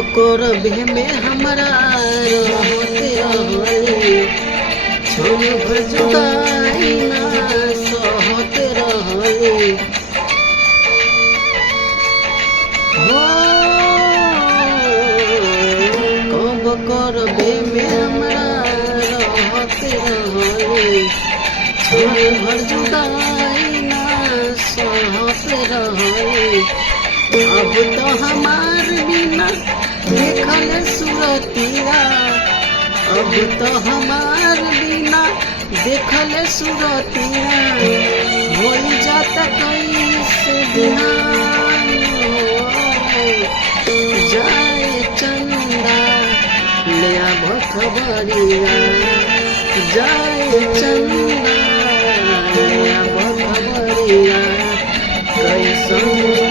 करबे में हमरा रहते रहली क्षण भर जुदाई ना सहते रहली हो कब करबे में हमरा रहते रहली क्षण भर जुदाई ना सहते रहली अब तो हमार बिना देखल सूरतिया अब तो हमार बिना देखल सूरतिया हो जाता कैसे बिहान जाए चंदा ले आब खबरिया जाए चंदा ले आब खबरिया कैसन